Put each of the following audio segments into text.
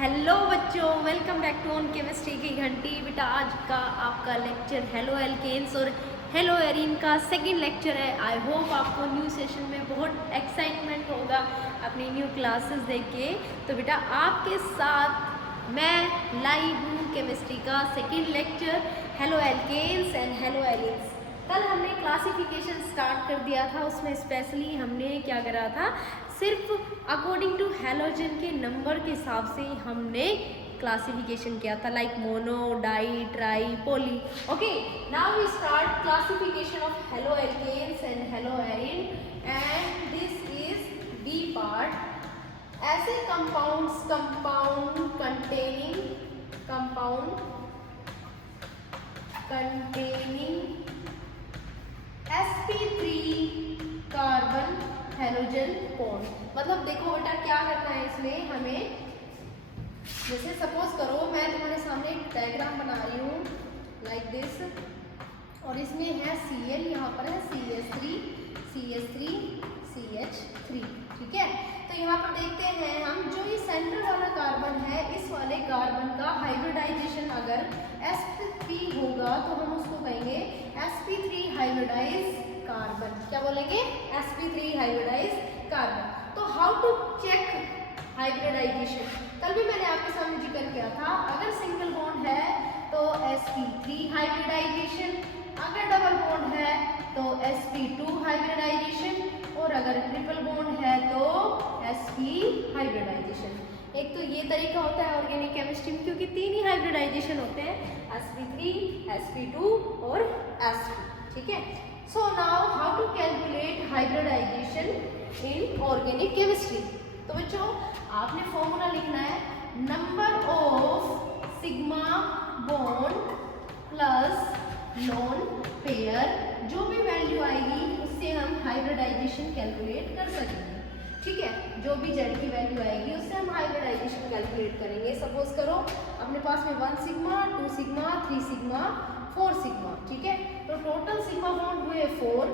Hello बच्चों, welcome back to on chemistry की घंटी। बेटा आज का आपका लेक्चर हेलो एल्केन्स और हेलो एरीन का सेकंड लेक्चर है। आई होप आपको न्यू सेशन में बहुत एक्साइटमेंट होगा अपनी न्यू क्लासेस देख के। तो बेटा आपके साथ मैं लाइव हूँ केमिस्ट्री का second lecture hello alkanes and hello arenes. कल हमने क्लासिफिकेशन स्टार्ट कर दिया था, उसमें स्पेशली हमने क्या करा था, सिर्फ अकॉर्डिंग टू हैलोजन के नंबर के हिसाब से हमने क्लासिफिकेशन किया था, like mono, di, tri, poly. Okay, now we start classification of halo alkanes and haloarenes and this is B part. ऐसे compounds containing sp3 carbon halogen bond. मतलब देखो बेटा क्या करना है इसमें हमें, जैसे सपोज करो मैं तुम्हारे सामने एक डायग्राम बना रही हूँ लाइक दिस, और इसमें है Cl, यहाँ पर है CH3 CH3, ठीक है। तो यहाँ पर देखते हैं हम, जो ये सेंटर वाला कार्बन है, इस वाले कार्बन का हाइब्रिडाइजेशन अगर sp3 होगा तो हम उसको कहेंगे sp3 हाइब्रिडाइज कार्बन। क्या बोलेंगे? sp3 hybridize carbon. तो हाउ टू चेक हाइब्रिडाइजेशन, कल भी मैंने आपके सामने जिक्र किया था। अगर सिंगल बॉन्ड है तो sp3 हाइब्रिडाइजेशन, अगर डबल बॉन्ड है तो sp2 हाइब्रिडाइजेशन, और अगर ट्रिपल बॉन्ड है तो sp हाइब्रिडाइजेशन। एक तो ये तरीका होता है ऑर्गेनिक केमिस्ट्री में, क्योंकि तीन ही हाइब्रिडाइजेशन होते हैं, sp3, sp2 और sp, ठीक है। So now how to calculate hybridization in organic chemistry. तो बच्चों आपने फॉर्मूला लिखना है, number of sigma bond plus lone pair, जो भी वैल्यू आएगी उससे हम हाइब्रिडाइजेशन कैलकुलेट कर सकेंगे, ठीक है। जो भी जेड की वैल्यू आएगी उससे हम हाइब्रिडाइजेशन कैलकुलेट करेंगे। सपोज करो अपने पास में 1 सिग्मा, 2 सिग्मा, 3 सिग्मा, 4 सिग्मा, ठीक है। तो टोटल सिग्मा बॉन्ड हुए 4।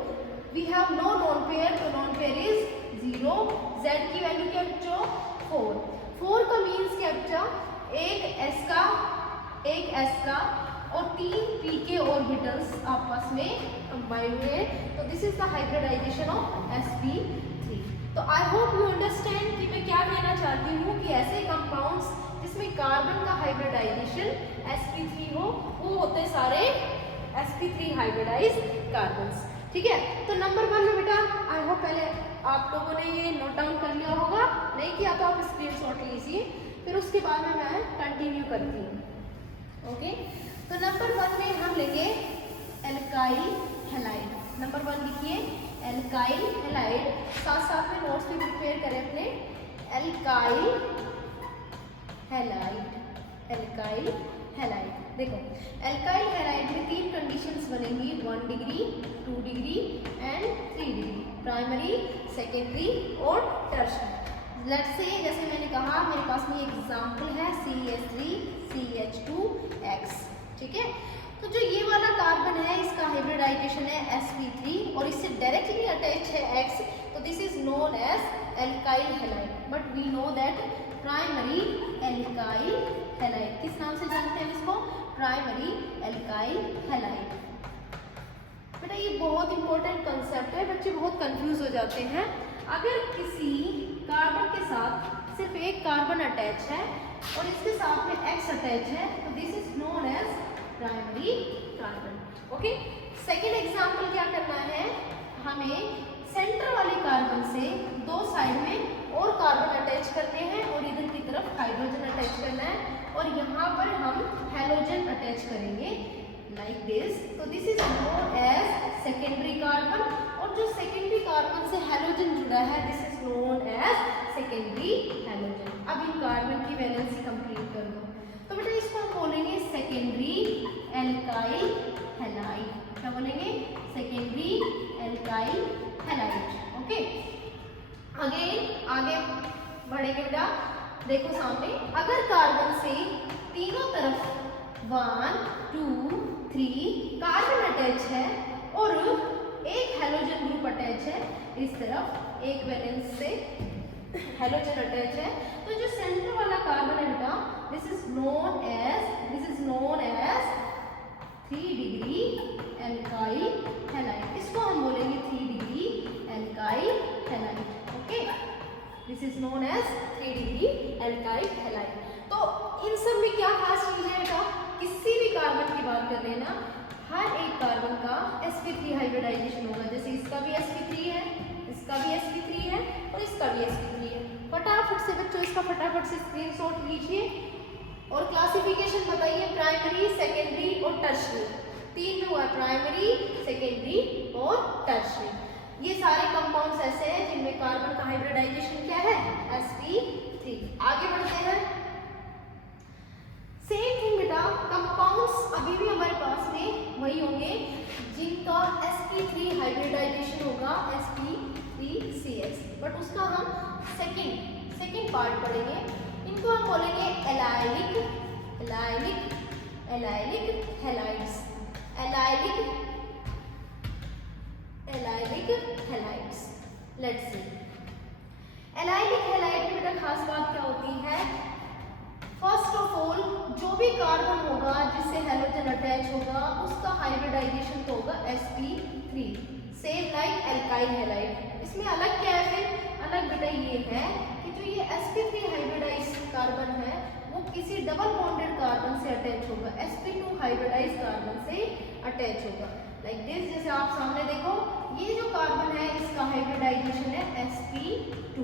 We have no lone pair, तो लोन पेयर इज 0। जेड की वैल्यू क्या बच्चों? 4 का मीन्स क्या बच्चा? एक एस का और 3 पी के ऑर्बिटल्स आपस में कंबाइंड हुए, तो this is the hybridization of sp3। तो आई होप यू अंडरस्टैंड कि मैं क्या कहना चाहती हूँ, कि ऐसे कंपाउंड्स जिसमें कार्बन का हाइब्रिडाइजेशन sp3 हो, वो होते सारे sp3 हाइब्रिडाइज कार्बन्स, ठीक है। तो नंबर 1 में बेटा आई होप पहले आप लोगों ने ये नोट डाउन कर लिया होगा, नहीं किया तो आप स्क्रीनशॉट लीजिए, फिर उसके बाद में मैं कंटिन्यू करती हूँ। ओके, तो नंबर 1 में हम लेंगे एल्काइल हैलाइड। नंबर 1 लिखिए एल्काइल हैलाइड, साथ साथ में नोट्स भी प्रिपेयर करें अपने। एल्काइल हैलाइड देखो, एल्काइल हैलाइड में 3 कंडीशंस बनेंगी, 1 degree, 2 degree and 3 degree, primary, secondary और टर्शियरी। लेट्स से जैसे मैंने कहा मेरे पास में एग्जांपल है CH3 CH2X, ठीक है। तो जो ये वाला कार्बन है इसका हाइब्रिडाइजेशन है sp3 और इससे डायरेक्टली अटैच है X, तो this is known as alkyl halide. But we know that primary alkyl halide, किस नाम से जानते हैं इसको? Primary alkyl halide. बेटा ये बहुत इंपॉर्टेंट कंसेप्ट है, बच्चे बहुत कंफ्यूज हो जाते हैं। अगर किसी कार्बन के साथ सिर्फ एक कार्बन अटैच है और इसके साथ में X अटैच है, तो this is known as primary carbon. Okay, second example क्या करना है, हमें सेंटर वाले कार्बन से 2 साइड में और कार्बन अटैच करने हैं और इधर की तरफ हाइड्रोजन अटैच करना है, और यहाँ पर हम हैलोजन अटैच करेंगे लाइक दिस। तो this is known as secondary carbon, और जो सेकेंडरी कार्बन से हैलोजन जुड़ा है this is known as secondary halogen. अब इन कार्बन की वैलेंसी कंप्लीट कर दो, तो बेटा इसको हम बोलेंगे सेकेंडरी एल्काइल हैलाइड। क्या बोलेंगे? Secondary alkyl halide. Okay, again आगे बढ़ेंगे बेटा। देखो सामने, अगर कार्बन से तीनों तरफ 1 2 3 कार्बन अटैच है और एक हैलोजन ग्रुप अटैच है, इस तरफ एक वैलेंस से हैलोजन अटैच है, तो जो सेंटर वाला कार्बन है बेटा एल्काइल हैलाइड। तो इन सब में क्या खास चीज है बेटा, किसी भी कार्बन की बात कर लेना, हर एक कार्बन का sp3 हाइब्रिडाइजेशन होगा। जैसे इसका भी sp3 है, इसका भी sp3 है और इसका भी sp3 है। फटाफट से बच्चों इसका फटाफट से स्क्रीनशॉट लीजिए और क्लासिफिकेशन बताइए, प्राइमरी, सेकेंडरी और टर्शियरी। तीन में हुआ है, प्राइमरी, सेकेंडरी और टर्शियरी। ये सारे कंपाउंड्स ऐसे हैं जिनमें कार्बन का हाइब्रिडाइजेशन क्या है, sp3। आगे बढ़ते हैं, सेम थिंग बेटा, कंपाउंड्स अभी भी हमारे पास में वही होंगे जिनका sp3 हाइब्रिडाइजेशन होगा, sp3CH, बट उसका हम सेकेंड पार्ट पढ़ेंगे। इनको हम बोलेंगे allylic halides, allylic halides. Let's see allylic halide की बेटा खास बात क्या होती है। फर्स्ट ऑफ ऑल जो भी कार्बन होगा जिससे हैलोजन अटैच होगा उसका हाइब्रिडाइजेशन तो होगा sp3, same like alkyl halide. इसमें अलग क्या है फिर, अलग बेटा ये है कि जो ये sp3 हाइब्रिडाइज कार्बन है वो किसी डबल बॉन्डेड कार्बन से अटैच होगा, sp2 हाइब्रिडाइज कार्बन से अटैच होगा, लाइक दिस। जैसे आप सामने देखो, ये जो कार्बन है इसका हाइब्रिडाइजेशन है sp2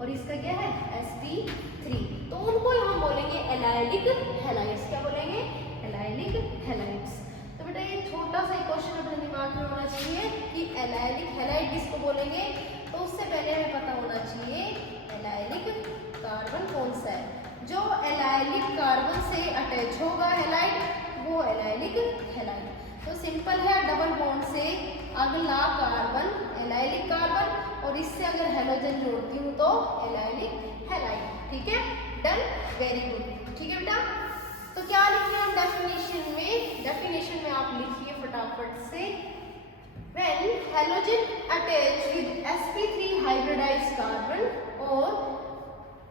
और इसका क्या है sp3, तो उनको हम बोलेंगे एलाइलिक हैलाइड्स। क्या बोलेंगे, एलाइलिक हैलाइड्स। तो बेटा ये छोटा सा क्वेश्चन अपने दिमाग में होना चाहिए कि एलाइलिक हैलाइड किसको बोलेंगे, तो उससे पहले हमें पता होना चाहिए एलाइलिक कार्बन कौन सा है। जो एलाइलिक कार्बन से अटैच होगा हैलाइड वो एलाइलिक हैलाइड। तो सिंपल है, डबल बॉन्ड से अगला कार्बन एलाइलिक कार्बन और इससे अगर हैलोजन जोड़ती हूँ तो एलाइलिक हैलाइड। ठीक है, डन, वेरी गुड। ठीक है बेटा, तो क्या लिखिए हम डेफिनेशन में, डेफिनेशन में आप लिखिए फटाफट से, when halogen attach with sp3 hybridized carbon और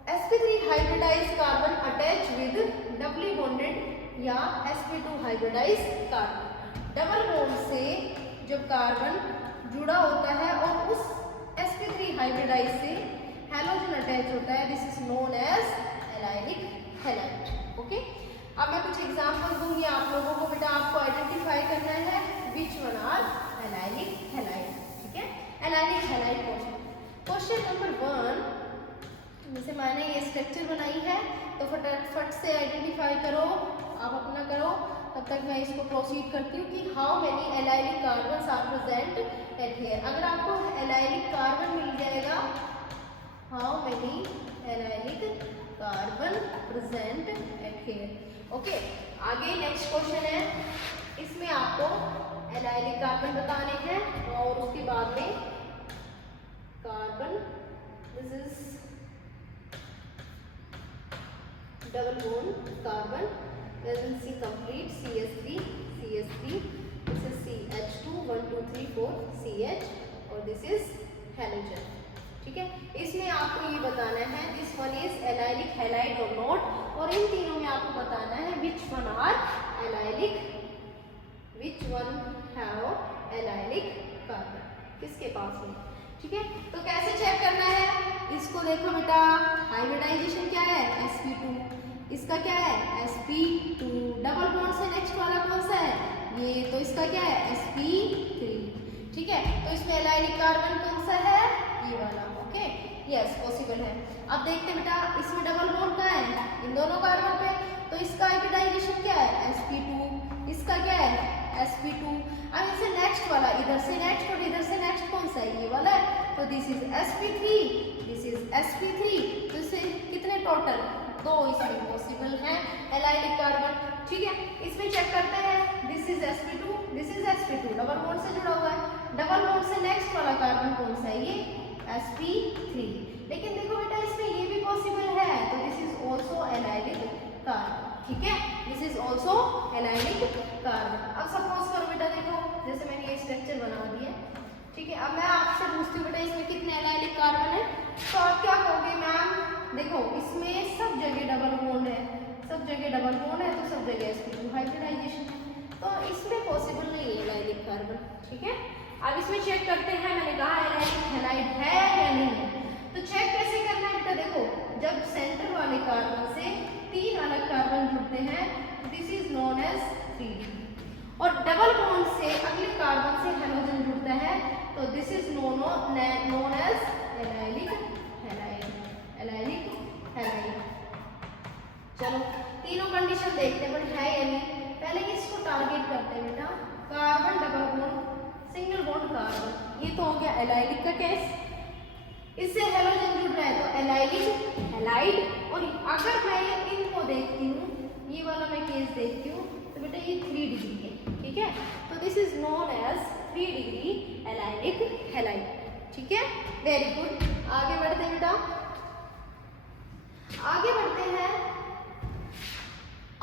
sp3 hybridized carbon attach with doubly bonded या sp2 hybridized carbon। Double bond से जब कार्बन जुड़ा होता है और उस sp3 हाइब्रिडाइज से हैलोजन अटैच होता है, this is known as allylic halide. Okay, अब मैं कुछ एग्जांपल दूंगी आप लोगों को, बेटा आपको आइडेंटिफाई करना है which one are allylic halide. ठीक है, एलाइलिक हैलाइड क्वेश्चन नंबर 1, जैसे मैंने ये स्ट्रक्चर बनाई है तो फटाफट से आइडेंटिफाई करो, आप अपना करो, तब तक मैं इसको प्रोसीड करती हूँ कि how many allylic carbon are present at here. अगर आपको एलाइलिक कार्बन मिल जाएगा, how many allylic carbon present at here. Okay, आगे नेक्स्ट क्वेश्चन है, इसमें आपको एलाइलिक कार्बन बताने हैं और उसके बाद में carbon, this is double bond carbon, valency complete CH3, this is CH2 1 2 3 4 CH और दिस इज हैलोजन। ठीक है, इसमें आपको ये बताना है this one is allylic halide और नॉट, और इन तीनों में आपको बताना है which one are allylic, which one have allylic carbon, किसके पास है। ठीक है, तो कैसे चेक करना है इसको, देखो बेटा हाइब्रिडाइजेशन क्या है sp2, इसका क्या है sp2, डबल बॉन्ड से नेक्स्ट वाला कौन सा है ये, तो इसका क्या है sp3। ठीक है, तो इसमें एलाइलिक कार्बन कौन सा है, ये वाला। ओके, यस पॉसिबल है। अब देखते हैं बेटा इसमें डबल बॉन्ड का है इन दोनों कार्बन पे, तो इसका हाइब्रिडाइजेशन क्या है sp2, इसका क्या है sp2। अब इसे नेक्स्ट वाला, इधर से नेक्स्ट और इधर से नेक्स्ट कौन सा है, ये वाला है, तो this is sp3, this is sp3, तो इससे कितने टोटल, दो इसमें पॉसिबल है एलाइलिक कार्बन। ठीक है, इसमें चेक करते हैं, this is sp2, this is sp2, double bond से जुड़ा हुआ है, डबल बॉन्ड से नेक्स्ट वाला कार्बन कौन सा है, ये sp3। लेकिन देखो बेटा इसमें ये भी पॉसिबल है, तो this is also allylic carbon. ठीक है, this is also allylic carbon. अब सपोज करो बेटा, देखो जैसे मैंने ये स्ट्रक्चर बना दिया। ठीक है, अब मैं आपसे पूछती हूँ बेटा इसमें कितने एलाइलिक कार्बन है, तो आप क्या कहोगे मैम, देखो इसमें सब जगह डबल बॉन्ड है, सब जगह डबल बॉन्ड है, तो सब जगह sp2 हाइब्रिडाइजेशन है, तो इसमें पॉसिबल नहीं है एलाइलिक कार्बन। ठीक है, अब इसमें चेक करते हैं, मैंने कहा एलाइलिक हैलाइड है या नहीं है, तो चेक कैसे करना है बेटा, देखो डबल बॉन्ड से अगले कार्बन से हेलोजन जुड़ता है तो this is known as allylic halide, allylic halide. चलो तीनों कंडीशन देखते हैं बट है या नहीं। पहले किसको टारगेट करते हैं बेटा, carbon double bond single bond carbon, ये तो हो गया एलाइलिक का केस। इससे हेलोजन जुड़ रहा है तो एलाइलिक हैलाइड। और अगर मैं इनको देखती हूँ, ये वाला मैं केस देखती हूँ तो बेटा ये 3 डिग्री है, ठीक है, तो this is known as 3 degree allylic halide, ठीक है, वेरी गुड। आगे बढ़ते हैं बेटा, आगे बढ़ते हैं।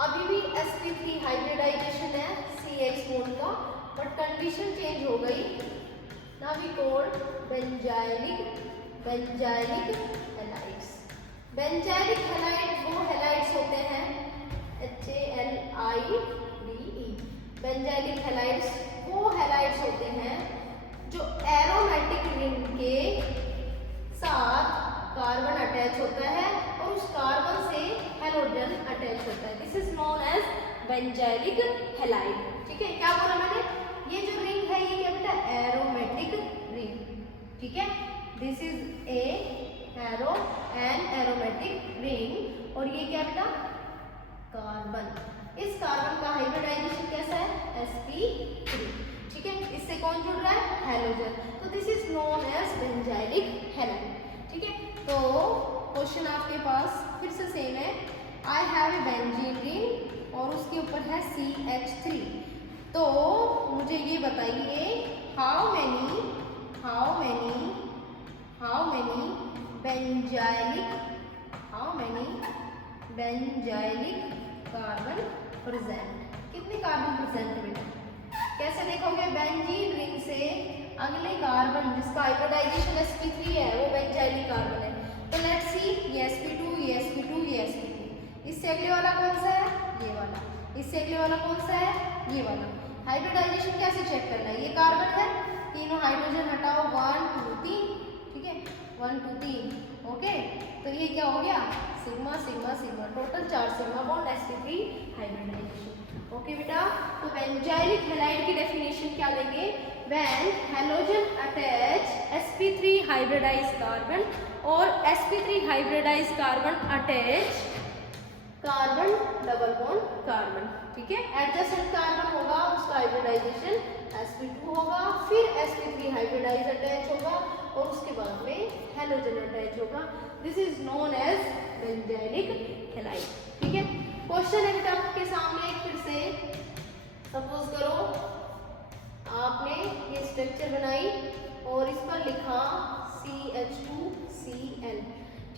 अभी भी sp3 हाइब्रिडाइजेशन है CH बॉन्ड का, बट कंडीशन चेंज हो गई। Now we call benzylic halides. Benzylic halide वो हैलाइड्स होते हैं HALIDE, बेंजाइलिक हैलाइड्स वो हैलाइड्स होते हैं जो एरोमेटिक रिंग के साथ कार्बन अटैच होता है और उस कार्बन से हेलोजन अटैच होता है। This is known as benzylic halide, ठीक है। क्या बोला मैंने, ये जो रिंग है ये क्या बेटा, एरोमेटिक रिंग, ठीक है। This is an aromatic ring और ये क्या बेटा, कार्बन। इस कार्बन का हाइब्रिडाइजेशन कैसा है, sp3, ठीक है। इससे कौन जुड़ रहा है, हेलोजन, तो this is known as benzylic halide, ठीक है। तो क्वेश्चन आपके पास फिर से सेम है, I have a benzene ring और उसके ऊपर है CH3, तो मुझे ये बताइए how many benzylic carbon present, कितने कार्बन प्रेजेंट है बेटा, कैसे देखोगे, बेंजीन रिंग से अगले कार्बन जिसका हाइब्रिडाइजेशन sp3 है वो बेंजाइलिक कार्बन है, तो लेट्स सी ये sp2, ये sp2, ये sp2। इससे अगले वाला कौन सा है, ये वाला। इससे अगले वाला कौन सा है, ये वाला। हाइब्रिडाइजेशन कैसे चेक करना है, ये कार्बन है, तीनों हाइड्रोजन हटाओ, 1 2 3, ठीक है, 1 2 3, ओके। तो ये क्या हो गया, sigma sigma sigma, total 4 sigma bond sp3 hybridization, okay बेटा। तो बेंजाइलिक हैलाइड की डेफिनेशन क्या लेंगे, when halogen attach sp3 hybridized carbon और sp3 hybridized carbon attach carbon double bond carbon, ठीक है। एडजेसेंट कार्बन होगा उसका हाइब्रिडाइजेशन sp2 होगा, फिर sp3 हाइब्रिडाइज अटैच होगा और उसके बाद में हेलोजन अटैच होगा। This is known as benzylic halide, ठीक है। क्वेश्चन है बेटा आपके सामने फिर से, सपोज करो आपने ये स्ट्रक्चर बनाई और इस पर लिखा CH2Cl,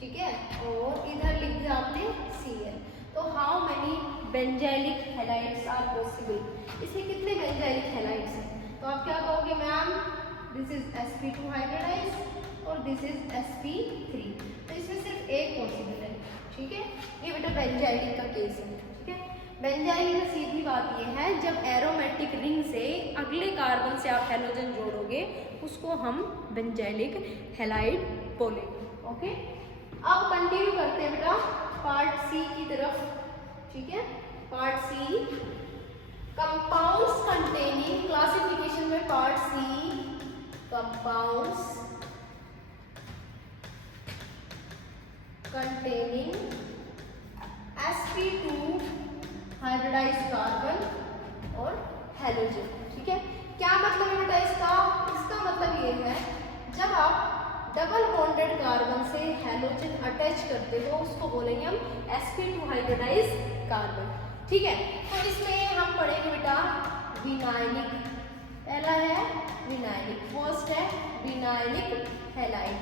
ठीक है, और इधर लिख दिया आपने Cl, तो how many benzylic halides are possible, इसमें कितने बेंजाइलिक हैलाइड्स हैं, तो आप क्या कहोगे, ma'am this is sp2 hybridized और दिस इज sp3, तो इसमें सिर्फ एक पॉसिबल है, ठीक है। ये बेटा बेंजाइलिक का केस है, ठीक है। बेंजाइलिक में सीधी बात ये है, जब एरोमेटिक रिंग से अगले कार्बन से आप हेलोजन जोड़ोगे उसको हम बेंजाइलिक हैलाइड बोलेंगे, ओके। अब कंटिन्यू करते हैं बेटा पार्ट सी की तरफ, ठीक है। Part C, compounds containing, classification में part C, compounds containing sp2 hybridized carbon और हेलोजन, ठीक है। क्या मतलब है बेटा इसका, इसका मतलब ये है जब आप डबल बॉन्डेड कार्बन से हेलोजन अटैच करते हो उसको बोलेंगे हम sp2 हाइब्रिडाइज्ड कार्बन, ठीक है। तो इसमें हम पढ़ेंगे बेटा विनाइलिक, पहला है विनाइलिक, फर्स्ट है विनाइलिक हैलाइड,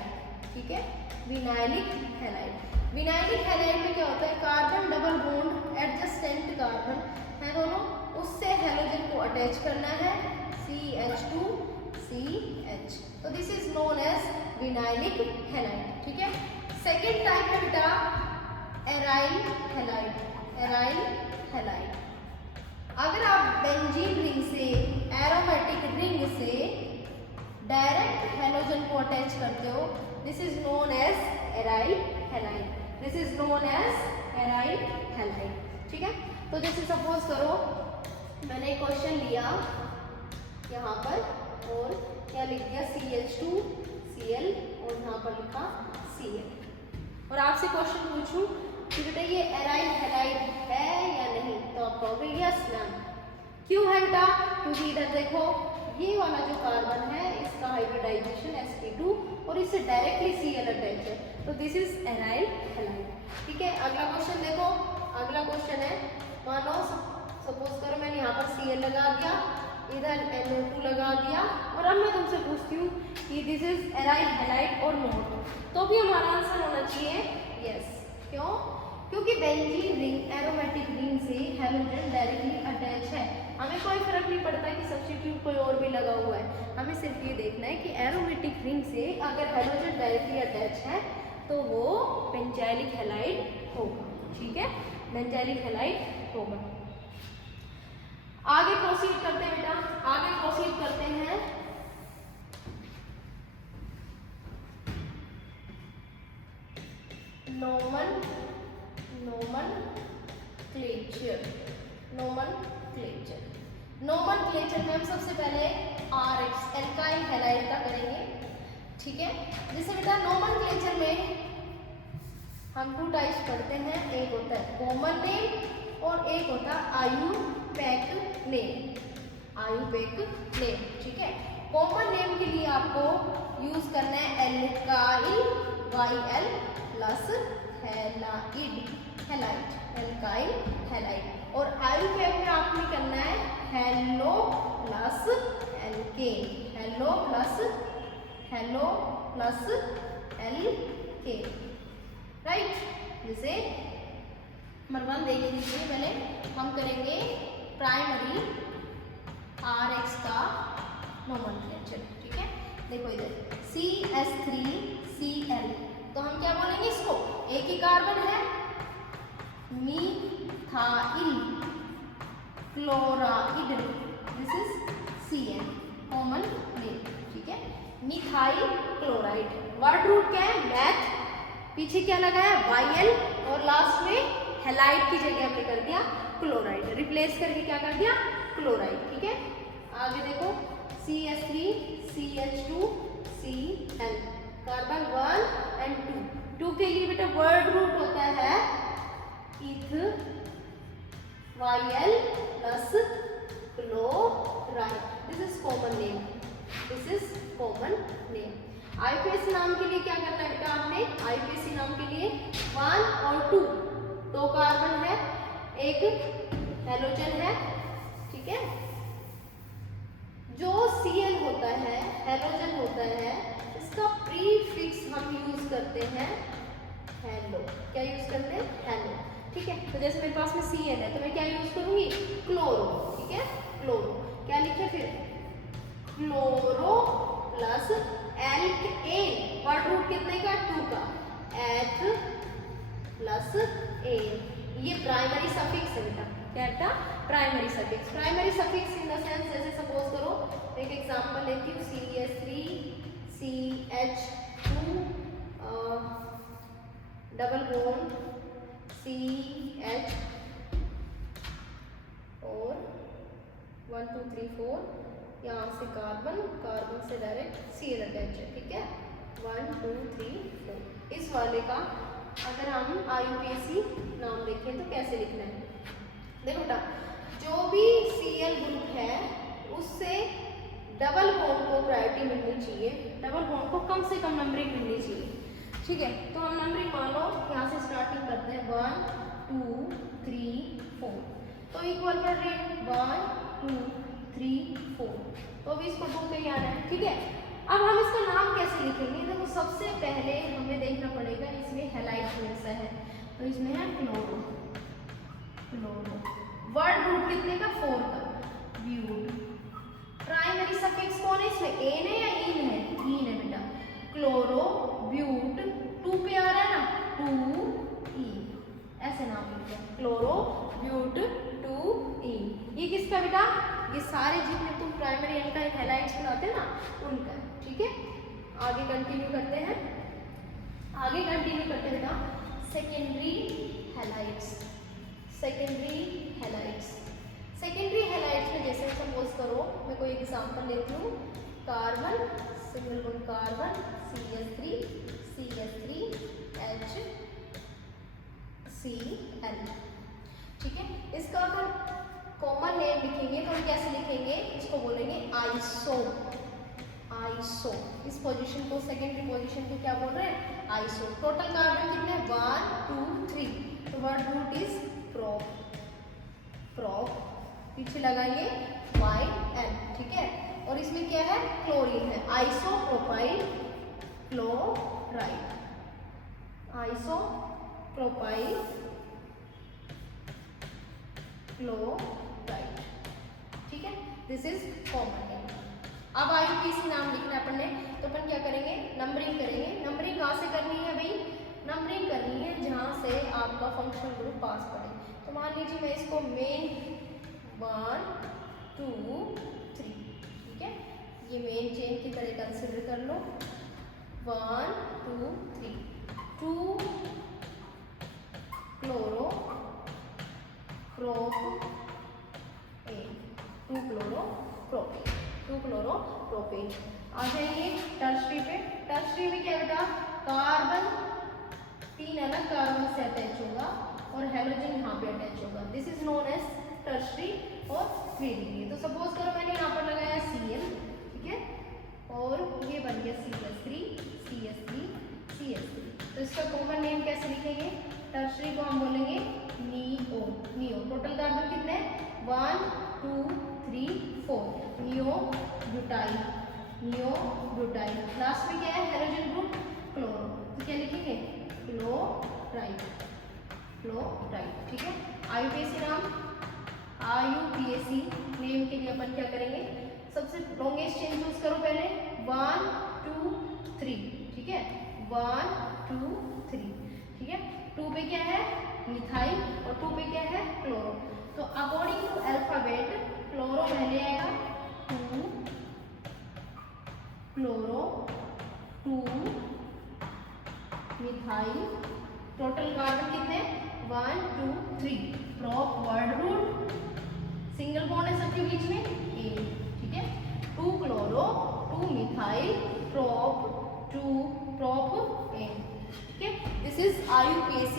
ठीक है, विनाइलिक हैलाइड। विनाइलिक हैलाइड में क्या होता है, carbon double bond adjacent carbon है दोनों, उससे हेलोजन को अटैच करना है CH2CH, तो this is known as vinylic halide, ठीक है। सेकेंड टाइप है बेटा एराइल हैलाइड, एराइल हैलाइड। अगर आप बेंजीन रिंग से, एरोमेटिक रिंग से डायरेक्ट हेलोजन को अटैच करते हो, this is known as aryl halide, this is known as aryl halide, ठीक है। तो जैसे सपोज करो मैंने एक क्वेश्चन लिया यहाँ पर और क्या लिख दिया CH2Cl और यहाँ पर लिखा Cl और आपसे क्वेश्चन पूछूं कि बेटा ये एराइल हैलाइड है या नहीं, तो आप कहोगे यस मैम। क्यों है बेटा? क्योंकि इधर देखो ये वाला जो कार्बन है इसका हाइब्रिडाइजेशन sp2 और इससे डायरेक्टली Cl अटैच है, तो दिस इज एराइल हैलाइड। ठीक है, अगला क्वेश्चन देखो। अगला क्वेश्चन है, मानो सपोज करो मैंने यहाँ पर Cl लगा दिया, इधर NO2 लगा दिया और अब मैं तुमसे पूछती हूँ कि दिस इज एराइल हैलाइड और नॉट, तो भी हमारा आंसर होना चाहिए यस। क्यों? क्योंकि बेंजीन रिंग एरोमेटिक रिंग से हैलोजन डायरेक्टली अटैच है। हमें कोई फर्क नहीं पड़ता कि सब्स्टिट्यूट कोई और भी लगा हुआ है, हमें सिर्फ ये देखना है कि एरोमेटिक रिंग से अगर हैलोजन डायरेक्टली अटैच है तो वो बेंजाइलिक हैलाइड होगा। ठीक है, बेंजाइलिक हैलाइड होगा। आगे प्रोसीड करते हैं बेटा, आगे प्रोसीड करते हैं। नोमेनक्लेचर में हम सबसे पहले RH एल्काइल हैलाइड का करेंगे। ठीक है, जैसे बेटा नोमेनक्लेचर में हम 2 टाइप्स पढ़ते हैं, एक होता है कॉमन नेम और एक होता है आयुर्वेदिक नेम। आयुर्वेदिक नेम, ठीक है। कॉमन नेम के लिए आपको यूज करना है alkyl YL plus halide, alkyl halide. और आयुर्वेद में आपने करना है halo plus alkane, halo plus alkane, right. जैसे नंबर 1 देख लीजिए, पहले हम करेंगे प्राइमरी RH का नोमेनक्लेचर। ठीक है, देखो इधर CH3Cl, तो हम क्या बोलेंगे इसको, एक ही कार्बन है, methyl chloride, this is Cl, common name. ठीक है, मिथाइल क्लोराइड। वर्ड रूट क्या है, मैथ, पीछे क्या लगा है YL और लास्ट में हैलाइड की जगह हमने कर दिया क्लोराइड, रिप्लेस करके क्या कर दिया क्लोराइड। ठीक है, आगे देखो CH3 CH2 Cl, कार्बन 1 और 2 के लिए बेटा वर्ड रूट होता है eth YL plus chloride, this is common name, this is common name. IUPAC नाम के लिए क्या करना है बेटा आपने, आईपीएसी नाम के लिए 1 और 2 कार्बन है, एक हेलोजन है। ठीक है, जो Cl होता है, हेलोजन होता है, इसका प्रीफिक्स हम यूज करते हैं हेलो। क्या यूज करते हैं, हेलो। ठीक है, तो जैसे मेरे पास में Cl है तो मैं क्या यूज करूंगी, क्लोरो। ठीक है, क्लोरो, क्या लिखे फिर chloro plus alkane, word root कितने का 2 का, एथ प्लस ए, ये प्राइमरी सफिक्स है बेटा। क्या बेटा, primary suffix. Primary suffix in the sense, जैसे सपोज करो एक एग्जांपल लेती हूँ, CH3 CH2 double bond CH और 1 2 3 4, यहाँ से कार्बन, कार्बन से डायरेक्ट Cl अटैच है। ठीक है, 1 2 3 4। इस वाले का अगर हम आईयूपीएसी नाम देखें तो कैसे लिखना है, देखो बेटा, जो भी Cl ग्रुप है उससे डबल बॉन्ड को प्रायोरिटी मिलनी चाहिए, डबल बॉन्ड को कम से कम नंबरिंग मिलनी चाहिए। ठीक है, तो हम नंबरिंग मान लो यहाँ से स्टार्टिंग करते हैं 1 2 3 4, तो इक्वल कर रहे हैं 1 2 3 4, तो अभी इसको 2 पे ही आना है। ठीक है, अब हम इसका नाम कैसे लिखेंगे, देखो सबसे पहले हमें देखना पड़ेगा इसमें हैलाइड कौन सा है, तो इसमें है क्लोरो, क्लोरो। वर्ड रूट कितने का 4 का, ब्यूट। प्राइमरी सफिक्स कौन है इसमें, एन है या इन है, इन है बेटा, क्लोरो ब्यूट, 2 पे आ रहा है ना, 2 ई, ऐसे नाम लिखते हैं, क्लोरो ब्यूट 2 ई। ये किसका बेटा, ये सारे जितने तुम प्राइमरी एल्काइल हैलाइड्स बनाते हैं ना उनका। ठीक है, आगे कंटिन्यू करते हैं, आगे कंटिन्यू करते हैं बेटा secondary halides. Secondary halides, secondary halides में जैसे सपोज करो मैं कोई एग्जांपल लेती हूँ, carbon single bond carbon CH3 ठीक है। इसका अगर कॉमन नेम लिखेंगे तो हम कैसे लिखेंगे, इसको बोलेंगे आइसो। इस पोजीशन को, सेकेंडरी पोजीशन को क्या बोल रहे हैं, आइसो। टोटल कार्बन कितने, 1 2 3, तो वर्ड रूट इज प्रोप। पीछे लगाएंगे YN, ठीक है। और इसमें क्या है, क्लोरीन है, आइसोप्रोपाइल क्लोराइड, ठीक है। This is common name. अब IUPAC नाम लिखना है अपन ने, तो अपन क्या करेंगे, नंबरिंग करेंगे। नंबरिंग कहाँ से करनी है भाई, नंबरिंग करनी है जहाँ से आपका फंक्शनल ग्रुप पास पड़े। तो मान लीजिए मैं इसको मेन 1 2 3, ठीक है, ये मेन चेन की तरह कंसिडर कर लो। 1 2 3, 2 क्लोरोप्रोपेन आ जाएंगे। टर्शरी पे, टर्शरी में क्या बेटा, कार्बन 3 अलग कार्बन से अटैच होगा और हेलोजन यहाँ पे अटैच होगा। This is known as tertiary और 3 डिग्री। तो सपोज करो मैंने यहाँ पर लगाया Cl, ठीक है, और ये बन गया CH3। तो इसका कॉमन नेम कैसे लिखेंगे, टर्शरी को हम बोलेंगे नियो। टोटल कार्बन कितने, 1 2 3 4, नियो ब्यूटाइल। लास्ट में क्या है, हेलोजन ग्रुप क्लोरो, तो क्या लिखेंगे, क्लोराइड, ठीक है। IUPAC नाम, IUPAC नेम के लिए अपन क्या करेंगे, सबसे लॉन्गेस्ट चेन चूज करो पहले, 1 2 3, ठीक है, 1 2 3, ठीक है। 2 पे क्या है, मिथाइल, और 2 पे क्या है, क्लोरो। तो अकॉर्डिंग टू अल्फाबेट क्लोरो पहले आएगा, 2 क्लोरो, 2 मिथाइल। टोटल कार्बन कितने, 1 2 3, prop word root, single bond है सबके बीच में, A, ठीक है। 2 क्लोरो, 2 मिथाइल, प्रोप N, ठीक है। This is IUPAC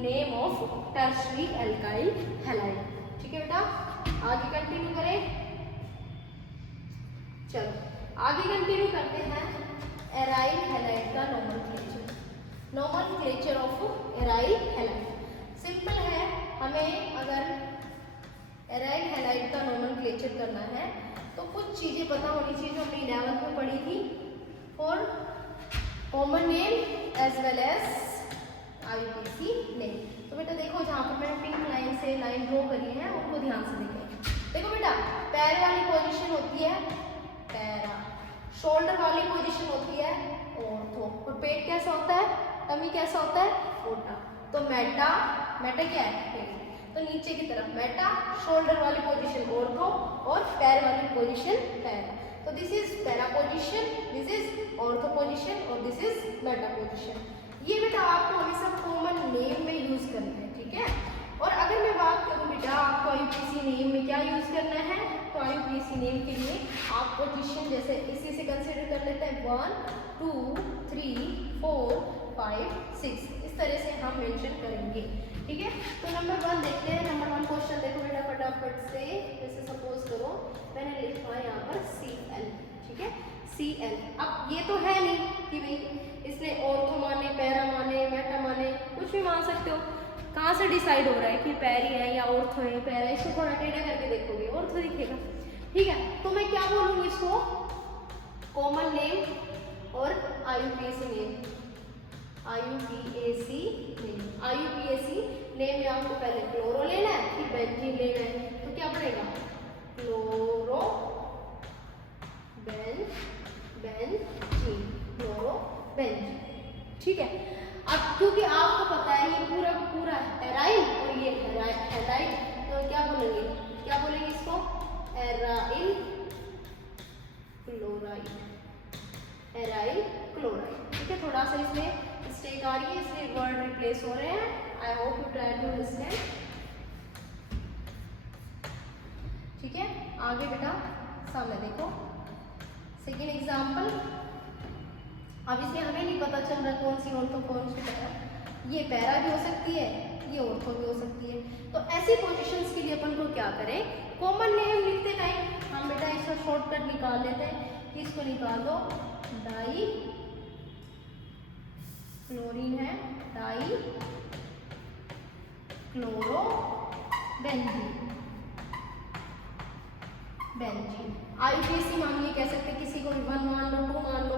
name of tertiary alkyl halide, ठीक है बेटा। आगे कंटिन्यू करें, चलो आगे कंटिन्यू करते हैं एराइल हैलाइड का nomenclature of aryl halide. Simple है, हमें अगर एराइल हैलाइड का नोमेनक्लेचर करना है तो कुछ चीजें पता होनी चाहिए जो हमने 11th में पढ़ी थी, for common name as well as IUPAC name. तो बेटा देखो, जहाँ पर मैंने पिंक लाइन से लाइन ड्रॉ करी है उनको ध्यान से देखें। देखो बेटा, पैर वाली पोजीशन होती है पैरा, शोल्डर वाली पोजीशन होती है ऑर्थो, और पेट कैसा होता है, टमी कैसा होता है, ओटा। तो मेटा क्या है, पेट। तो नीचे की तरफ मेटा, शोल्डर वाली पोजीशन ऑर्थो, और पैर वाली पोजीशन पैरा। तो this is para position, this is ortho position, और दिस इज मेटा पोजीशन। ये बेटा आपको हमेशा कॉमन नेम में यूज करना है, ठीक है। और अगर मैं बात करूं बेटा आपको IUPAC नेम में क्या यूज करना है, तो IUPAC नेम के लिए आप पोजीशन जैसे इसी से कंसीडर कर लेते हैं, 1 2 3 4 5 6, इस तरह से हम मेंशन करेंगे, ठीक है। तो नंबर 1 देखते हैं। नंबर 1 क्वेश्चन देखो बेटा फटाफट से। जैसे सपोज करो मैंने लिखा है यहाँ पर Cl, ठीक है, Cl। अब ये तो है नहीं कि भाई इसने ऑर्थो माने, पैरा माने, मेटा माने, कुछ भी मान सकते हो। कहाँ से डिसाइड हो रहा है कि पैरी है या ऑर्थो है, पैरा? इसको थोड़ा टेढ़ा करके देखोगे ऑर्थो दिखेगा, ठीक है। तो मैं क्या बोलूँगी इसको, कॉमन नेम और IUPAC नेम। IUPAC नेम में आपको पहले क्लोरो लेना है, फिर बेंजीन लेना है। तो क्या पड़ेगा, क्लोरो बेंजीन, ठीक है। अब क्योंकि आपको पता है ये पूरा पूरा एराइल और ये हैलाइड, तो क्या बोलेंगे इसको, एराइल क्लोराइड, ठीक है। थोड़ा सा इसमें मिस्टेक आ रही है, इसलिए वर्ड रिप्लेस हो रहे हैं। I hope you try to understand. ठीक है, आगे बेटा सामने देखो सेकेंड एग्जाम्पल। अब इसमें हमें नहीं पता चल रहा कौन सी ऑर्थो कौन सी पैरा, ये पैरा भी हो सकती है, ये ऑर्थो भी हो सकती है। तो ऐसी पोजीशंस के लिए अपन को क्या करें, कॉमन नेम लिखते टाइम हम बेटा इसका शॉर्टकट निकाल लेते हैं कि इसको निकाल दो, डाई क्लोरीन है, di chloro benzene, benzene. IUPAC मान लिए कह सकते, किसी को 1 मान लो 2 मान लो,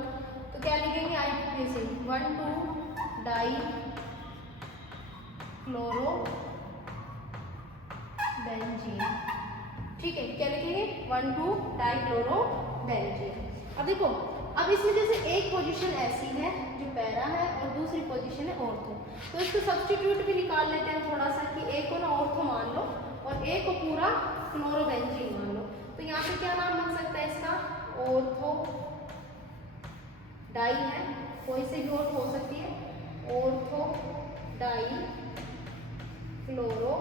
तो क्या लिखेंगे आईपीएसी 1 2 डाई क्लोरो बेंजीन। ठीक है, क्या लिखेंगे 1 2 डाई क्लोरो बेंजीन। अब देखो, अब इसमें जैसे एक पोजीशन ऐसी है जो पैरा है और दूसरी पोजीशन है ऑर्थो, तो इसको सब्स्टिट्यूट भी निकाल लेते हैं थोड़ा सा कि एक को ना ऑर्थो मान लो और एक को पूरा क्लोरोबेंजीन मान लो। तो यहाँ पे क्या नाम बन सकता है इसका, ऑर्थो डाई है, कोई से भी ऑर्थो हो सकती है, ऑर्थो डाई क्लोरो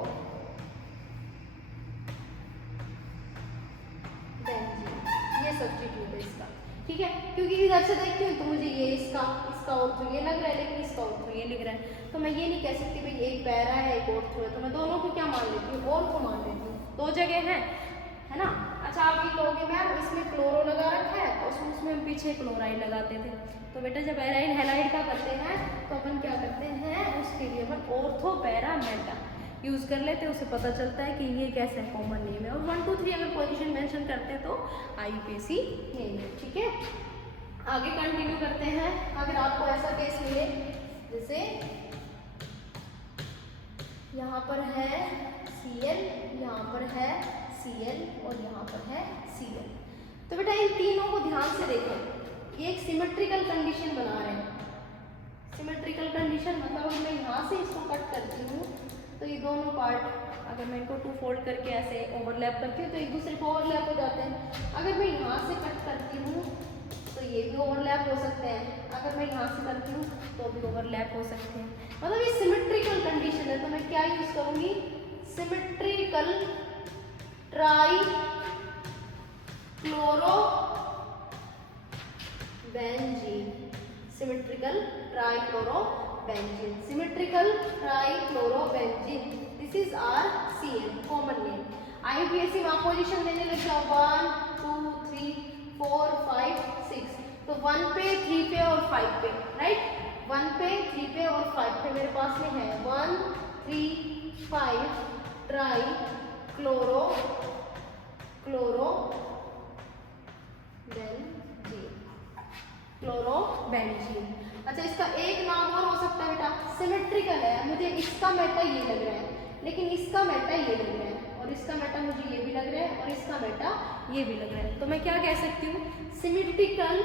बेंजीन, ये सब्स्टिट्यूट है इसका। ठीक है, क्योंकि इधर से देखती हूँ तो मुझे ये इसका ऑर्थो ये लग रहा है, लेकिन इसका ऑर्थो ये लिख रहा है, तो मैं ये नहीं कह सकती भाई एक पैरा है एक ऑर्थो है, तो मैं दोनों को क्या मान लेती हूँ, ऑर्थो मान लेती हूँ, दो जगह है ना। अच्छा, आप ये कहोगे मैम इसमें क्लोरो लगा रखा है और उसमें हम पीछे क्लोराइड लगाते थे, तो बेटा जब एराइल हैलाइड का करते हैं तो अपन क्या करते हैं, उसके लिए अपन ऑर्थो पैरा मेटा यूज़ कर लेते हैं, उसे पता चलता है कि ये कैसे कॉमन नेम है, और 1 2 3 अगर पोजीशन मेंशन करते हैं तो आईपीएसी नेम है। ठीक है, आगे कंटिन्यू करते हैं। अगर आपको ऐसा केस मिले जैसे यहाँ पर है Cl, यहाँ पर है Cl और यहाँ पर है Cl, तो बेटा इन तीनों को ध्यान से देखो, ये एक सिमेट्रिकल कंडीशन बना रहे हैं। सिमेट्रिकल कंडीशन मतलब अगर मैं यहाँ से इसको कट करती हूँ तो ये दोनों पार्ट, अगर मैं इनको 2 फोल्ड करके ऐसे ओवरलैप करती हूँ तो एक दूसरे को ओवरलैप हो जाते हैं। अगर मैं यहाँ से कट करती हूँ तो ये भी ओवरलैप हो सकते हैं, अगर मैं यहाँ से करती हूँ तो भी ओवरलैप हो सकते हैं। मतलब ये सिमेट्रिकल कंडीशन है, तो मैं क्या यूज करूँगी, symmetrical tri chloro benzene, symmetrical tri chloro benzene, symmetrical tri chloro benzene, this is are Cl common name. IUPAC में पोजीशन देने लग जाओ 1 2 3 4 5 6, तो 1 पे 3 पे और 5 पे, राइट, 1 पे 3 पे और 5 पे मेरे पास में है 1 3 5 try chloro benzene, chloro benzene. अच्छा, इसका एक नाम और हो सकता है बेटा, सिमेट्रिकल है, मुझे इसका मेटा ये लग रहा है लेकिन इसका मेटा ये लग रहा है, और इसका मेटा मुझे ये भी लग रहा है और इसका मेटा ये भी लग रहा है, तो मैं क्या कह सकती हूँ, symmetrical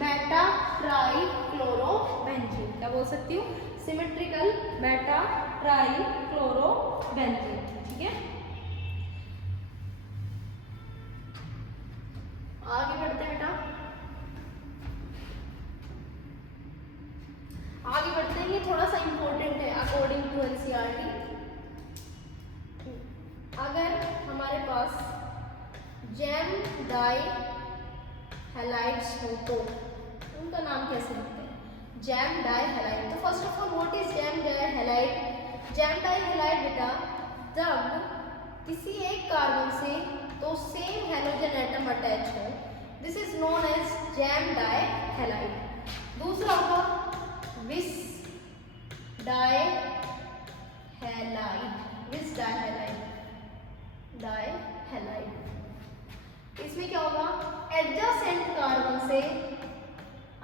Meta try chloro benzene, क्या बोल सकती हूँ, symmetrical Meta try chloro benzene. ठीक है, आगे बढ़ते हैं बेटा, आगे बढ़ते हैं, ये थोड़ा सा इंपॉर्टेंट है अकॉर्डिंग टू एनसीईआरटी। अगर हमारे पास जैम डाई हैलाइड्स हो तो उनका नाम कैसे लिखते हैं, जैम डाई हैलाइड। तो first of all what is gem di halide, gem di halide बेटा जब किसी एक कार्बन से तो सेम हैलोजन एटम अटैच हो, this is known as gem di halide. दूसरा होगा bis di halide, bis di halide, di halide. इसमें क्या होगा, एडजेसेंट कार्बन से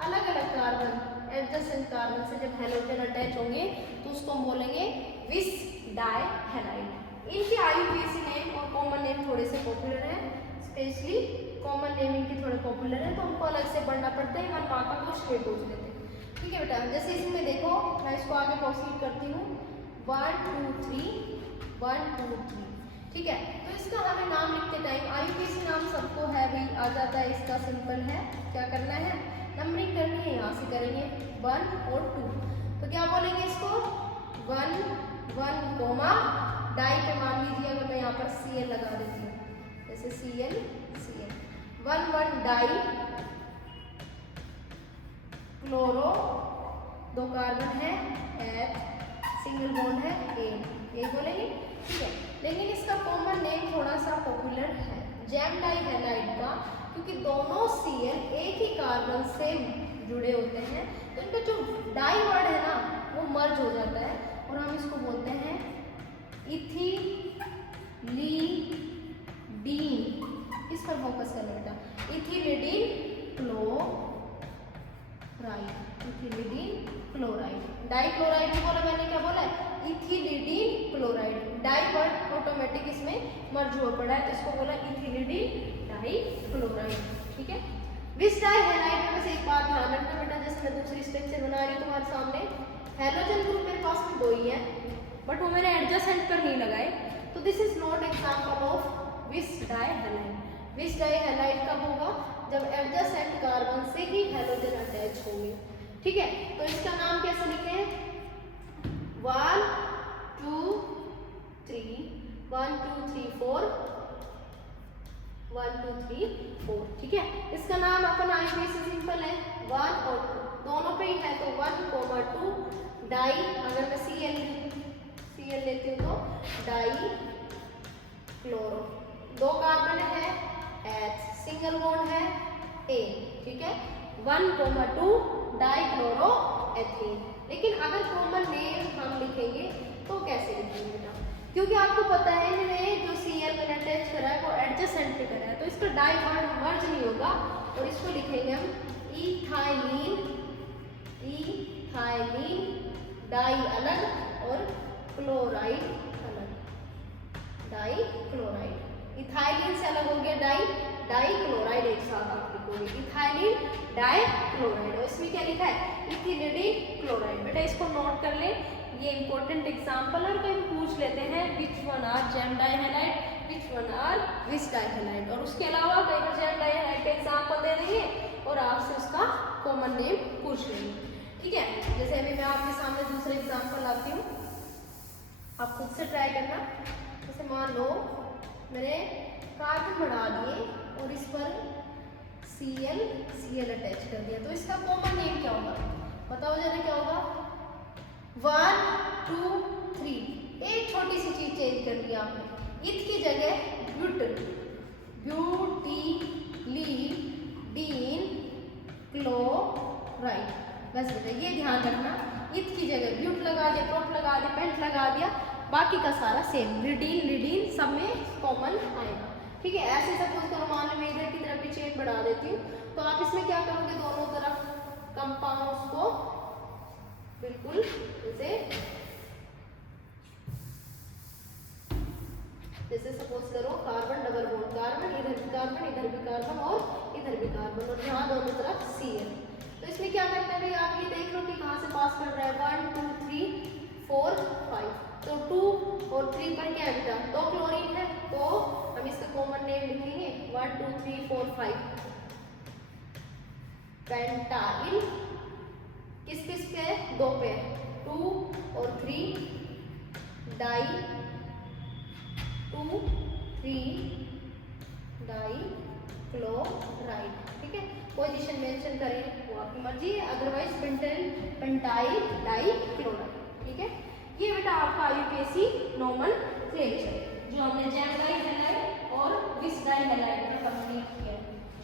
अलग अलग कार्बन, एडजेसेंट कार्बन से जब हैलोजन अटैच होंगे तो उसको हम बोलेंगे विस डाई हैलाइड। इनके आईयूपीएसी नेम और कॉमन नेम थोड़े से पॉपुलर हैं, स्पेशली कॉमन नेम इनके थोड़े पॉपुलर हैं, तो हमको अलग से पढ़ना पड़ता है, 1 मार्क का कुछ ले पूछ लेते हैं। ठीक है बेटा, जैसे इसमें देखो मैं इसको आगे प्रोसीड करती हूँ, 1 2 3 1 2 3। ठीक है, तो इसका हमें नाम लिखते टाइम आईयूपीएसी नाम सबको है भाई आ जाता है, इसका सिंपल है, क्या करना है, नंबरिंग करनी है, यहाँ से करेंगे 1 और 2, तो क्या बोलेंगे इसको 1 1 कोमा डाई पे मान लीजिए, अगर मैं यहाँ पर Cl लगा देती हूँ जैसे Cl Cl, 1 die chloro, 2 carbon है H, सिंगल बॉन्ड है A, ये बोलेंगे, ठीक है। लेकिन इसका कॉमन नेम थोड़ा सा पॉपुलर है जैम डाई हैलाइड का, क्योंकि दोनों Cl एक ही कार्बन से जुड़े होते हैं, तो इनका जो डाई वर्ड है ना वो मर्ज हो जाता है और हम इसको बोलते हैं इथिलीडीन। इस पर फोकस करना बेटा, इथिलीडीन क्लोराइड, डाइक्लोराइड भी बोला मैंने, क्या बोला है, इथिलीडीन क्लोराइड, डाई वर्ड ऑटोमेटिक इसमें मर्ज हुआ पड़ा है, तो इसको बोला इथिलीडीन डाइक्लोराइड, ठीक है। विस डाई हैलाइड में बस एक बात ध्यान रखना बेटा, जैसे मैं दूसरी स्ट्रक्चर बना रही हूँ तुम्हारे सामने, हैलोजन ग्रुप मेरे पास में 2 ही है, बट वो मैंने एडजेसेंट पर नहीं लगाए, तो this is not example of विस di halide. Bis di halide कब होगा, जब एडजेसेंट कार्बन से ही हैलोजन अटैच होंगे, ठीक है। तो इसका नाम कैसे लिखें, 1 2 3 1 2 3 4 1 2 3 4, ठीक है। इसका नाम अपन आईपी से सिंपल है, 1 और 2 दोनों पे ही है, तो 1 2 डाई, अगर मैं Cl लेती हूँ तो डाई क्लोरो, 2 कार्बन है H, सिंगल बॉन्ड है A, ठीक है, 1 2 डाई क्लोरो एथीन। लेकिन अगर कॉमन नेम हम लिखेंगे तो कैसे लिखेंगे बेटा, क्योंकि आपको पता है इन्हें जो Cl में अटैच करा है वो एडजेसेंट पे करा है, तो इसका डाई वर्ड मर्ज नहीं होगा, और इसको लिखेंगे हम इथाइलिन डाई अलग और क्लोराइड अलग, डाई क्लोराइड, इथाइलिन से अलग हो गया डाई क्लोराइड, एक साथ आप लिखोगे इथाइलिन डाई क्लोराइड, और इसमें क्या लिखा है, इथिलीडीन क्लोराइड। बेटा इसको नोट कर ले, ये इंपॉर्टेंट एग्जांपल है, और कहीं पूछ लेते हैं which one are gem di halide, which one are bis di halide, और उसके अलावा कहीं पर जैम डाई हैलाइड का एग्जांपल दे देंगे और आपसे उसका कॉमन नेम पूछ लेंगे, ठीक है। जैसे अभी मैं आपके सामने दूसरा एग्जांपल लाती हूँ, आप खुद से ट्राई करना। जैसे मान लो मैंने कार्बन बढ़ा दिए और इस पर Cl अटैच कर दिया, तो इसका कॉमन नेम क्या होगा, बताओ जरा क्या होगा, 1 2 3, एक छोटी सी चीज चेंज कर दी आपने, इत की जगह ब्यूटिलीडीन क्लोराइड, बस बेटा ये ध्यान रखना, इत की जगह ब्यूट लगा दिया, प्रोप लगा दिया, पेंट लगा दिया, बाकी का सारा सेम, लिडीन सब में कॉमन आएगा, ठीक है। ऐसे सपोज करो मान लो मैं इधर की तरफ भी चेन बढ़ा देती हूँ, तो आप इसमें क्या करोगे, दोनों तरफ कंपाउंड्स को बिल्कुल जैसे सपोज करो कार्बन डबल बॉन्ड, कार्बन इधर भी कार्बन और इधर भी कार्बन, और यहाँ दोनों तरफ Cl, तो इसमें क्या करना है, आप ये देख लो कि कहाँ से पास कर रहा है, 1 2 3 4 5, तो 2 और 3 पर क्या है बेटा, 2 क्लोरीन है, तो हम इसका कॉमन नेम लिखेंगे 1 2 3 4 5 पेंटाइल, किस किस पे, 2 पे, 2 और 3 डाई 2 3 डाई क्लोराइड, ठीक है। पोजीशन मेंशन करें वो आपकी मर्जी है, अदरवाइज पेंटाइल डाई क्लोराइड, ठीक है। ये बेटा आपका यूपीएससी नोमेनक्लेचर जो हमने जैम डाई हैलाइड और विस डाई हैलाइड पर कंप्लीट किया,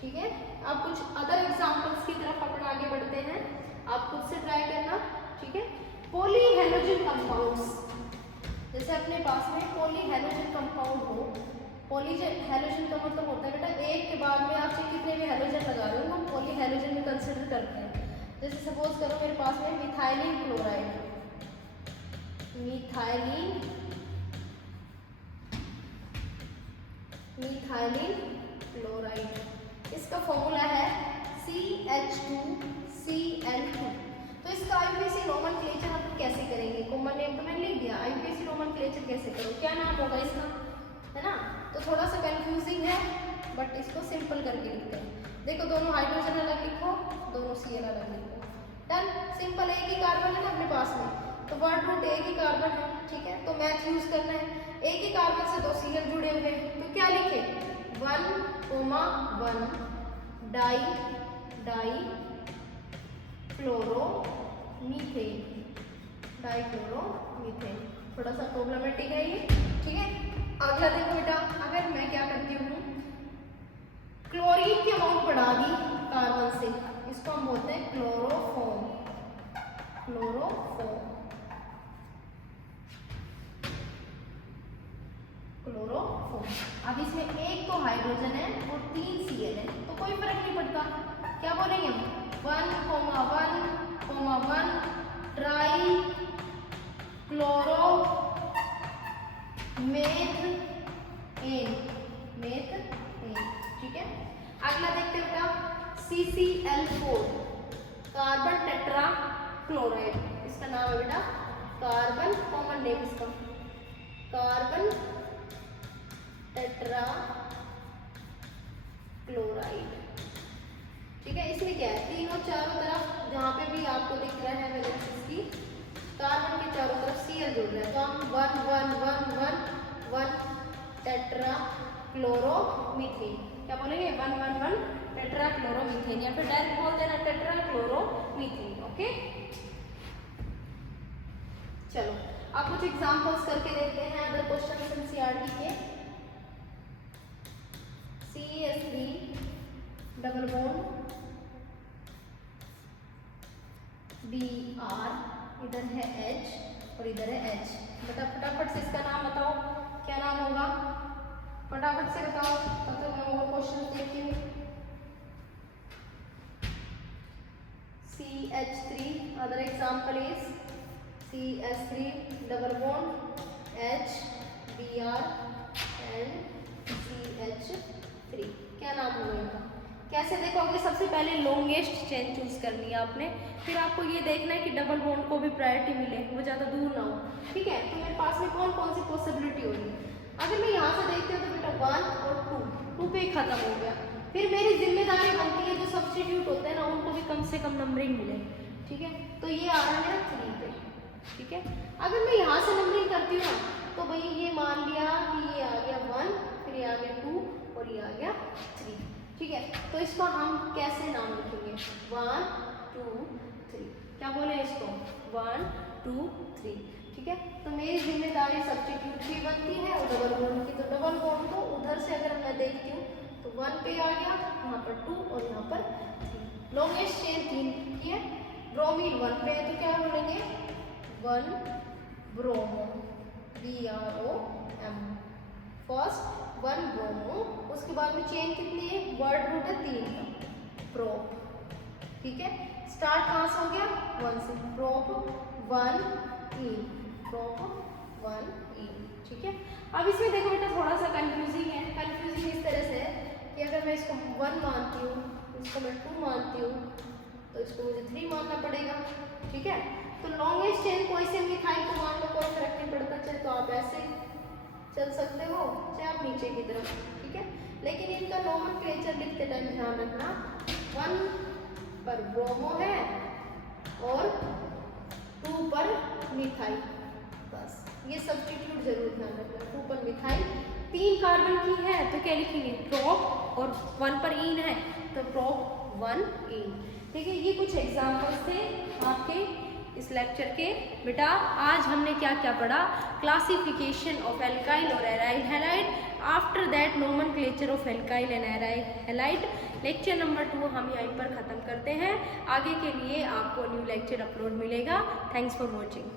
ठीक है। अब कुछ अदर एग्जांपल्स की तरफ अपन आगे बढ़ते हैं, आप खुद से ट्राई करना, ठीक है। पॉलीहैलोजन कंपाउंड्स, जैसे अपने पास में पॉलीहैलोजन कंपाउंड हो, पॉलीहैलोजन का मतलब होता है बेटा एक के बाद में आप चाहे कितने भी हैलोजन लगा रहे हो हम पॉलीहैलोजन में कंसिडर करते हैं। जैसे सपोज करो मेरे पास में मिथाइलिन क्लोराइड, मिथाइलिन क्लोराइड, इसका फॉर्मूला है CH2Cl2। तो इसका आईयूपीएसी नोमेनक्लेचर अपन कैसे करेंगे, कॉमन नेम तो मैंने लिख दिया, आईयूपीएसी नोमेनक्लेचर कैसे करो, क्या नाम होगा इसका, है ना। तो थोड़ा सा कंफ्यूजिंग है बट इसको सिंपल करके लिखते हैं। देखो दोनों हाइड्रोजन अलग लिखो, दोनों Cl अलग लिखो, डन, सिंपल। एक ही कार्बन है ना अपने पास में, तो 1 एक ही कार्बन है, ठीक है। तो मैथ यूज करना है, एक ही कार्बन से 2 Cl जुड़े हुए हैं, तो क्या लिखे 1,1 डाई क्लोरोमीथेन, थोड़ा सा प्रॉब्लमेटिक है ये, ठीक है। अगला देखो बेटा, अगर मैं क्या करती हूँ, क्लोरीन की अमाउंट बढ़ा दी कार्बन से, इसको हम बोलते हैं क्लोरोफॉर्म। अब इसमें एक तो हाइड्रोजन है और 3 Cl है, तो कोई फर्क नहीं पड़ता। क्या बोलेंगे हम, 1,1 ट्राई क्लोरोमेथेन, ठीक है। अगला देखते हैं बेटा, CCl4 कार्बन टेट्रा क्लोराइड, इसका नाम है बेटा कार्बन, कॉमन नेम इसका कार्बन टेट्रा क्लोराइड, ठीक है। इसमें क्या है, तीनों चारों तरफ जहाँ पे भी आपको दिख रहा है वैलेंसीज की, कार्बन के चारों तरफ Cl जुड़ रहा है, तो हम 1,1,1,1 टेट्रा क्लोरोमीथेन, क्या बोलेंगे, 1,1,1 टेट्रा क्लोरोमीथेन, या फिर डायरेक्ट बोल देना टेट्रा क्लोरोमीथेन, ओके। चलो अब कुछ एग्जांपल्स करके देखते हैं अदर क्वेश्चन एनसीईआरटी के। CH3 डबल बॉन्ड Br, इधर है H और इधर है H। बेटा फटाफट से इसका नाम बताओ, क्या नाम होगा, फटाफट से बताओ, तब तक मैं और क्वेश्चन देखती हूँ। CH3, other example is CH3 double bond H Br and CH3, क्या नाम होगा इनका, कैसे देखोगे, सबसे पहले लॉन्गेस्ट चेन चूज करनी है आपने, फिर आपको ये देखना है कि डबल बॉन्ड को भी प्रायोरिटी मिले, वो ज़्यादा दूर ना हो, ठीक है। तो मेरे पास में कौन कौन सी पॉसिबिलिटी होगी, अगर मैं यहाँ से देखती हूँ तो बेटा 1 और 2 पे ही खत्म हो गया, फिर मेरी जिम्मेदारी बनती है जो सब्स्टिट्यूट होते हैं ना उनको भी कम से कम नंबरिंग मिले, ठीक है। तो ये आ रहा है मेरा 3 पे, ठीक है। अगर मैं यहाँ से नंबरिंग करती हूँ तो भाई ये मान लिया कि ये आ गया 1, फिर ये आ गया 2 और ये आ गया 3, ठीक है। तो इसको हम कैसे नाम लिखेंगे, 1 2 3, क्या बोले इसको, 1 2 3, ठीक है। तो मेरी जिम्मेदारी सब्स्टिट्यूट की बनती है और डबल बॉन्ड की, तो डबल बॉन्ड को उधर से अगर मैं देखती हूँ तो 1 पे आ गया, यहाँ पर 2 और यहाँ पर 3, लॉन्गेस्ट चेन 3 की है। ब्रोमीन 1 पे है तो क्या बोलेंगे, 1 ब्रोमो, BROM, फर्स्ट 1 ब्रोमो, उसके बाद में चेन कितनी है, वर्ड रूट है 3 का, प्रोप, ठीक है। स्टार्ट कहाँ से हो गया, 1 से, प्रोप 1 इन, प्रोप 1 इन, ठीक है। अब इसमें देखो बेटा थोड़ा सा कंफ्यूजिंग है, कंफ्यूजिंग इस तरह से है कि अगर मैं इसको 1 मानती हूँ, इसको मैं 2 मानती हूँ, तो इसको मुझे 3 मानना पड़ेगा, ठीक है। तो लॉन्गेस्ट चेन कोई से मिथाइल को मान लो, कोई फर्क नहीं पड़ता, चाहे तो आप ऐसे चल सकते हो चाहे आप नीचे की तरफ, ठीक है। लेकिन इनका नोमेनक्लेचर लिखते टाइम ध्यान रखना, 1 पर ब्रोमो है और 2 पर मिथाइल, बस ये सब्स्टिट्यूट जरूर ध्यान रखना, 2 पर मिथाइल, 3 कार्बन की है तो क्या लिखेंगे, प्रोप, और 1 पर इन है तो प्रोप 1 इन, ठीक है। ये कुछ एग्जाम्पल्स थे आपके इस लेक्चर के। बेटा आज हमने क्या क्या पढ़ा, क्लासिफिकेशन ऑफ एल्काइल और aryl halide, after that nomenclature of alkyl and aryl halide. Lecture number 2 हम यहीं पर ख़त्म करते हैं, आगे के लिए आपको न्यू लेक्चर अपलोड मिलेगा। Thanks for watching.